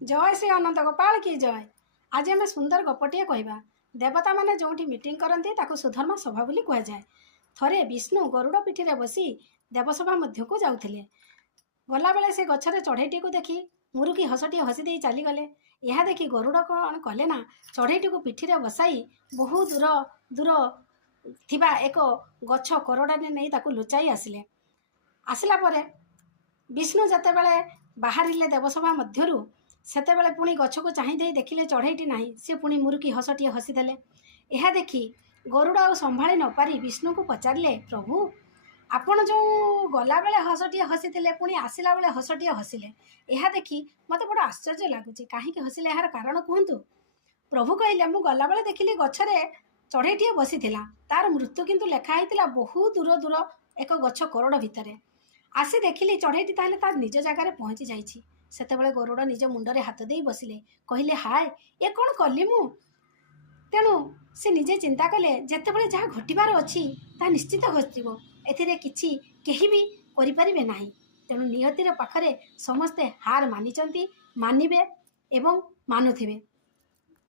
जय श्री अनंत गोपाल की जय। आज आम सुंदर गपटे कहवा। देवता माने जोठी मीटिंग करती ताकू सुधर्मा सभा बोली कह जाए। थरे विष्णु गरुड़ पिठी बसी देवसभा मध्य को जाऊे। गला बेले से गछरे चढ़ईटी को देखी मुरुकी हसटी हसीदे चलीगले। यह देखी गरुड़ कौन कले ना चढ़ईटी को पिठी बसाई बहु दूर दूर थिबा एक गछ करड़े नहीं ताकू लुचाई आसिले। आसला परे विष्णु जते बेले बाहरिले देवसभा मध्यरु सेतेबेले पुणी गछ को चाही दे देखिले चढ़ईटी नाही। सी पुणी मुरुकी हसटी हसीदेले। यह देखी गरुड़ आ संभाली न पारी विष्णु को पचारे, प्रभु आपण जो गला बेले हसटी हसीले पुणी आसला बेले हसटी हसिले। यह देखी मत बड़ आश्चर्य लगुच, कहीं हसिले यार कारण कहतु। प्रभु कहले मु गला बेले देखिली गछरे चढ़ईटी बसी तार मृत्यु किंतु लिखाई बहु दूर दूर एक गछ करड़ भितर। आसी देखिली चढ़ईटी ताहले तार निज जगार पहुँची जाइछि। सेतेबेले गरुड़ निज मुंडरे हाथ दे बसिले, कहले हाय ये कौन कली मु। तेणु से निजे चिंता कले जितेबाला जहाँ घटबार अच्छी ता निश्चित घटव, एथिरे किछि केही भी करिपारिबे नाही। तेणु नियतिर पाखरे समस्ते हार मानिचंती, मानिबे एवं मानुथिबे।